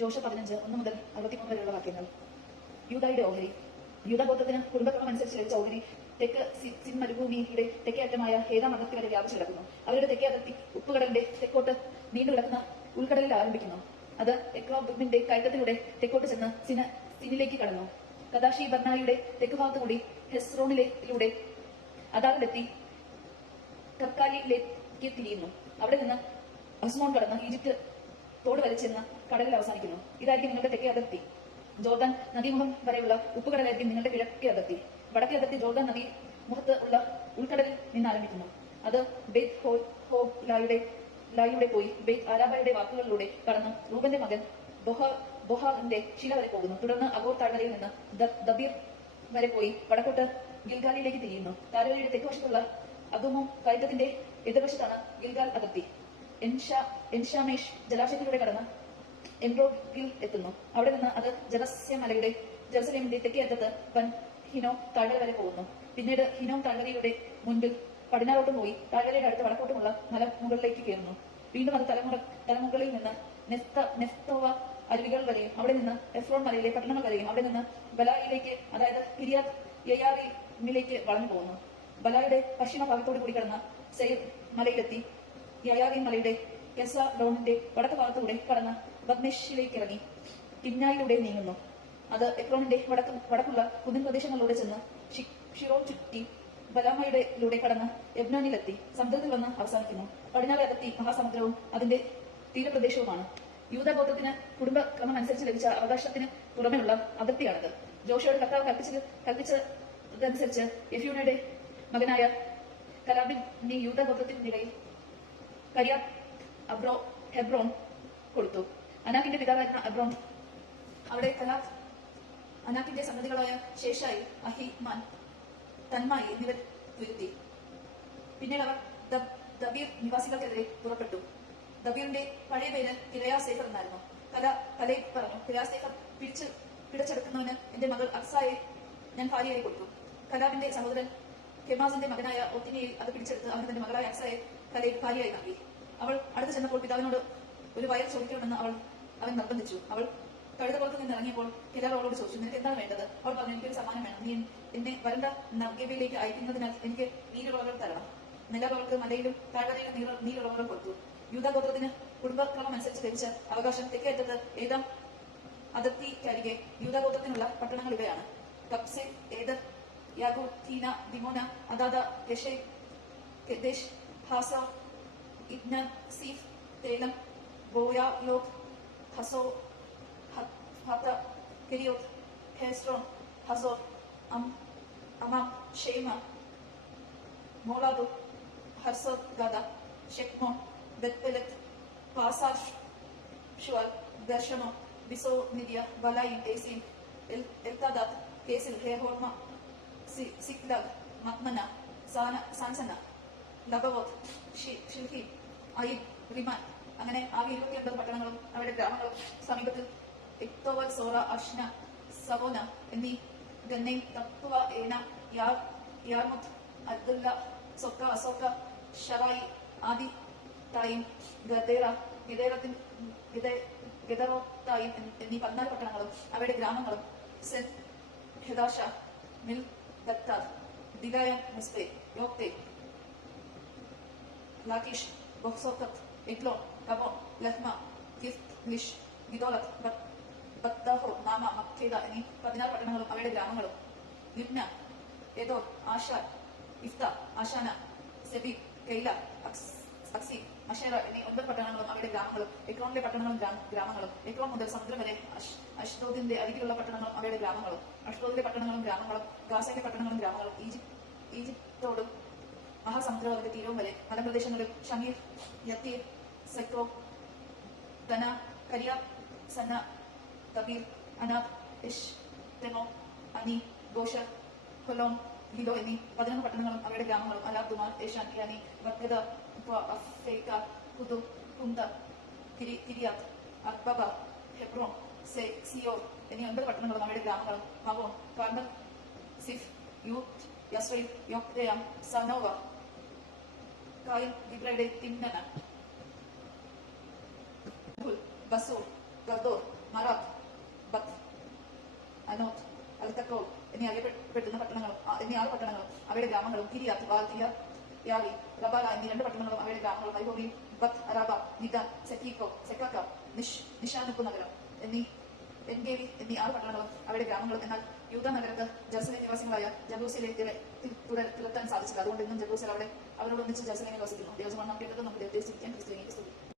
ജോഷ പതിനഞ്ച് ഒന്ന് മുതൽ അറുപത്തിമൂന്ന് വരെയുള്ള വാക്യങ്ങൾ. യൂതായുടെ ഓഹരി. യൂതഗോത്രത്തിന് കുടുംബക്രമം അനുസരിച്ച് ലഭിച്ച ഓഹരി തെക്ക് സിൻ മരുഭൂമിയുടെ തെക്കേ അറ്റമായ ഹേതാ മതത്തിൽ വരെ വ്യാപിച്ചു കിടക്കുന്നു. അവരുടെ തെക്കേ അതിർത്തി ഉപ്പുകടലിന്റെ തെക്കോട്ട് നീണ്ടു കിടക്കുന്ന ഉൾക്കടലിൽ ആരംഭിക്കുന്നു. അത് എക്വാബിന്റെ കയറ്റത്തിലൂടെ തെക്കോട്ട് ചെന്ന് സിന സിനിലേക്ക് കടന്നു. കദാഷി ബർണായിയുടെ തെക്ക് ഭാഗത്തുകൂടി ഹെസ്റോണിലൂടെ അതാറിലെത്തി കർക്കാലിയിലേക്ക് തിരിയുന്നു. അവിടെ നിന്ന് അസ്മോൺ കടന്ന് ഈജിപ്ത് തോട് വലിച്ചെന്ന് കടലിൽ അവസാനിക്കുന്നു. ഇതായിരിക്കും നിങ്ങളുടെ തെക്കേ അതിർത്തി. ജോർദാൻ നദീമുഖം വരെയുള്ള ഉപ്പുകടലായിരിക്കും നിങ്ങളുടെ കിഴക്കേ അതിർത്തി. വടക്കേ അതിർത്തി ജോർദാൻ നദി മുഖത്ത് ഉള്ള ഉൾക്കടലിൽ നിന്ന് ആരംഭിക്കുന്നു. അത് ബെയ്ത് ഹോ ഹോ ലായുടെ ലായുടെ പോയി ബെയ്ത് ആരാബായുടെ വാക്കുകളിലൂടെ കടന്ന് റൂബന്റെ മകൻ ബൊഹ ബൊഹാറിന്റെ ശില വരെ പോകുന്നു. തുടർന്ന് അഗോർ താഴ്വരയിൽ നിന്ന് ദബീർ വരെ പോയി വടക്കോട്ട് ഗിൽഗാലിയിലേക്ക് തിരിയുന്നു. താരവരയുടെ തെക്കുവശത്തുള്ള അതുമോ കയറ്റത്തിന്റെ എതിർവശത്താണ് ഗിൽഗാൽ അതിർത്തി. എൻഷാ എൻഷാമേഷ് ജലാശയത്തിലൂടെ കടന്ന് എംബ്രോഗിൽ എത്തുന്നു. അവിടെ നിന്ന് അത് ജലസ്യമലയുടെ ജെറുസലേമിന്റെ തെക്കേ അറ്റത്ത് വൻ ഹിനോ താഴ്വര വരെ പോകുന്നു. പിന്നീട് ഹിനോ താഴ്വരയുടെ മുൻപിൽ പടിഞ്ഞാറോട്ടും പോയി താഴ്വരയുടെ അടുത്ത് വടക്കോട്ടുമുള്ള മല മുകളിലേക്ക് കയറുന്നു. വീണ്ടും അത് തലമുറ തലമുകളിൽ നിന്ന് നെസ്ത നെസ്തോവ അരുവികൾ വരെയും അവിടെ നിന്ന് എഫ്രോൺ മലയിലെ പട്ടണങ്ങൾ വരെയും അവിടെ നിന്ന് ബലായിലേക്ക് അതായത് കിരിയാത് യയാറിമിലേക്ക് വളഞ്ഞു പോകുന്നു. ബലായുടെ പശ്ചിമ ഭാഗത്തോട് കൂടി കടന്ന സെയ്ദ് മലയിലെത്തി. യയാറി മലയുടെ കെസലോണിന്റെ വടക്ക് ഭാഗത്തൂടെ കടന്ന് ബഗ്നേഷിലേക്ക് ഇറങ്ങി പിന്നായിലൂടെ നീങ്ങുന്നു. അത് എക്രോണിന്റെ വടക്ക് വടക്കുള്ള കുന്നിൻ പ്രദേശങ്ങളിലൂടെ ചെന്ന് ഷിറോം ചുറ്റി ബലാമയുടെ ലൂടെ കടന്ന് യബ്നാനിലെത്തി. സമുദ്രത്തിൽ വന്ന് അവസാനിക്കുന്നു. പടിഞ്ഞാറ് അതിർത്തി മഹാസമുദ്രവും അതിന്റെ തീരപ്രദേശവുമാണ്. യൂതഗോത്രത്തിന് കുടുംബക്രമം അനുസരിച്ച് ലഭിച്ച അവകാശത്തിന് പുറമെയുള്ള അതിർത്തിയാണിത്. ജോഷയുടെ കർത്താവ് കൽപ്പിച്ചത് കൽപ്പിച്ചതനുസരിച്ച് യഫ്യൂണയുടെ മകനായ കലാബിൻ കലാബിന് യൂതഗോത്രത്തിനിടയിൽ കരിയ അബ്രോ ഹെബ്രോൺ കൊടുത്തു. അനാക്കിന്റെ പിതാവായിരുന്ന അബ്രോൺ അവിടെ കലാഖ് അനാക്കിന്റെ സന്തതികളായ ശേഷായി അഹിമാൻ തന്മായി എന്നിവർ തുരുത്തി പിന്നീട് അവർ ദബ്- ദബീർ നിവാസികൾക്കെതിരെ പുറപ്പെട്ടു. ദബീറിന്റെ പഴയ പേര് കിരയാ സേഫർ എന്നായിരുന്നു. കല കലൈ പറഞ്ഞു കിരയാ സേഫർ പിടിച്ച് പിടിച്ചെടുക്കുന്നവന് എന്റെ മകൾ അക്സായെ ഞാൻ ഭാര്യയായി കൊടുത്തു. കലാബിന്റെ സഹോദരൻ കെമാസിന്റെ മകനായ ഒത്തിനിയെ അത് പിടിച്ചെടുത്ത് അവൻ തന്റെ മകളായ അക്സായെ കലയിൽ ഭാര്യയായി നൽകി. അവൾ അടുത്ത് ചെന്നപ്പോൾ പിതാവിനോട് ഒരു വയർ ചോദിക്കണമെന്ന് അവൾ അവൻ നിർബന്ധിച്ചു. അവൾ കഴുതപുറത്ത് നിന്ന് ഇറങ്ങിയപ്പോൾ കിലാർ അവളോട് ചോദിച്ചു നിനക്ക് എന്താണ് വേണ്ടത്? അവൾ പറഞ്ഞു എനിക്കൊരു സമ്മാനം വേണം. നീ എന്നെ വരണ്ട നർഗേബിയിലേക്ക് അയക്കുന്നതിനാൽ എനിക്ക് നീരുറവകൾ തരണം. നിലവർക്ക് മലയിലും താഴ്വരയിലും നീരുളവകൾ കൊടുത്തു. യൂതഗോത്രത്തിന് കുടുംബക്രമം അനുസരിച്ച് ലഭിച്ച അവകാശം തെക്കേറ്റത്ത് ഏതാം അതിർത്തിക്കരികെ യൂതഗോത്രത്തിനുള്ള പട്ടണങ്ങൾ ഇവയാണ്. കപ്സെ ഏദർ യാഗോത്തീന ദിമോന അദാദ ഹാസ ഇബ്ന സീഫ് തേലം ബോയ ലോക് 파소 파 파다 그리오 페스트론 파소 암 아마 쉐이마 몰라도 हर्षद गादा शेखमो बेतपेलेत पासाश शिवाल दर्शनो बिसो निदिया बलाई एसिन एल एल्तादात केसिल हेहोर्मा सि सिक्लग मतमना साना सांसना लगवत शि शिल्ही आयिब रिमान അങ്ങനെ ആകെ ഇരുപത്തിയൊൻപത് പട്ടണങ്ങളും അവരുടെ ഗ്രാമങ്ങളും സമീപത്തിൽ എക്തോവൽ സോറ അഷ്ന സവോന എന്നീ ഗന്നൈ തത്വ ഏന യാർ യാർമുത്ത് അബ്ദുല്ല സൊക്ക അസോക്ക ഷറായി ആദി തായും ഗദേറ ഗദേറത്തിൻ ഗദറോത്തായും എന്നീ പതിനാല് പട്ടണങ്ങളും അവരുടെ ഗ്രാമങ്ങളും സെൻ ഹെദാഷ മിൽ ദത്താർ ദിഗായ മിസ്ബെ യോക്തെ ലാകേഷ് ബൊക്സോക്കത്ത് കബോൺ ലഹ്മ കിഫ്ത് ലിഷ് ഗിദോലത്ത് ബത്ത് നാമ മക്കേദ എന്നീ പതിനാറ് പട്ടണങ്ങളും അവയുടെ ഗ്രാമങ്ങളും. ലിബ്ന ഏതോ ആഷ ഇഫ്ത ആഷാന സെബി കെയ്ല അക്സി അഷേറ എന്നീ ഒൻപത് പട്ടണങ്ങളും അവയുടെ ഗ്രാമങ്ങളും എക്രോണിലെ പട്ടണങ്ങളും ഗ്രാമങ്ങളും. എക്രോൺ മുതൽ സമുദ്രം വരെ അഷ്- അരികിലുള്ള പട്ടണങ്ങളും അവയുടെ ഗ്രാമങ്ങളും. അഷ്ഡോദിലെ പട്ടണങ്ങളും ഗ്രാമങ്ങളും ഗാസയിലെ പട്ടണങ്ങളും ഗ്രാമങ്ങളും. ഈജിപ്ത് ഈജിപ്തോടും മഹാസമുദ്രവും അവരുടെ തീരവും വരെ മലപ്രദേശങ്ങളിൽ ഷമീർ യത്തീർ സെക്രോ തന കരിയ സന്ന തബീർ അനാബ് ഇഷ് തെനോ അനി ഗോഷർ ഹൊലോം ഗിലോ എന്നീ പതിനൊന്ന് പട്ടണങ്ങളും അവരുടെ ഗ്രാമങ്ങളും അലാബ് ദുമാൻ ഏഷാൻ വക്രത അഫേക്ക കുതു കുന്ത കിരി കിരിയാത്ത് അക്ബബ ഹെബ്രോൺ സെ സിയോ എന്നീ ഒൻപത് പട്ടണങ്ങളും അവയുടെ ഗ്രാമങ്ങളും മവോൺ കാർമൽ സിഫ് യൂത്ത് യസ്രൈൽ യോക്തയാം സനോവ കായും ഇബ്രയുടെ തിന്നന Hulhul, Basur, Gardur, Marat, ബത്ത് അനോത്ത് അൽത്തക്കോൾ എന്നീ അറിയപ്പെടുന്ന പട്ടണങ്ങളും എന്നീ ആറ് പട്ടണങ്ങളും അവയുടെ ഗ്രാമങ്ങളും കിരിയാത്ത് വാൽതിയ യാളി റബാല എന്നീ രണ്ട് പട്ടണങ്ങളും അവയുടെ ഗ്രാമങ്ങളും മൈബോബി ബത്ത് അറാബ നിദാൻ സെക്കീക്കോ സെക്കാക്ക നിഷ് നിഷാനുപ്പ് നഗരം എന്നീ എൻഗേവി എന്നീ ആറ് പട്ടണങ്ങളും അവയുടെ ഗ്രാമങ്ങളും. എന്നാൽ യൂത നഗരത്ത് ജെറുസലേം നിവാസികളായ ജബൂസിലേക്ക് തിരുത്താൻ സാധിച്ചില്ല. അതുകൊണ്ട് ഇന്നും ജബൂസൽ അവിടെ അവരോട് ഒന്നിച്ച് ജെറുസലേമിൽ വസിക്കുന്നു ദൈവമാണ് കേട്ടത് നമുക്ക് ദൈവത്തെ സ്തുതിക്കാൻ ക്രിസ്തുവിനെ സ്തുതി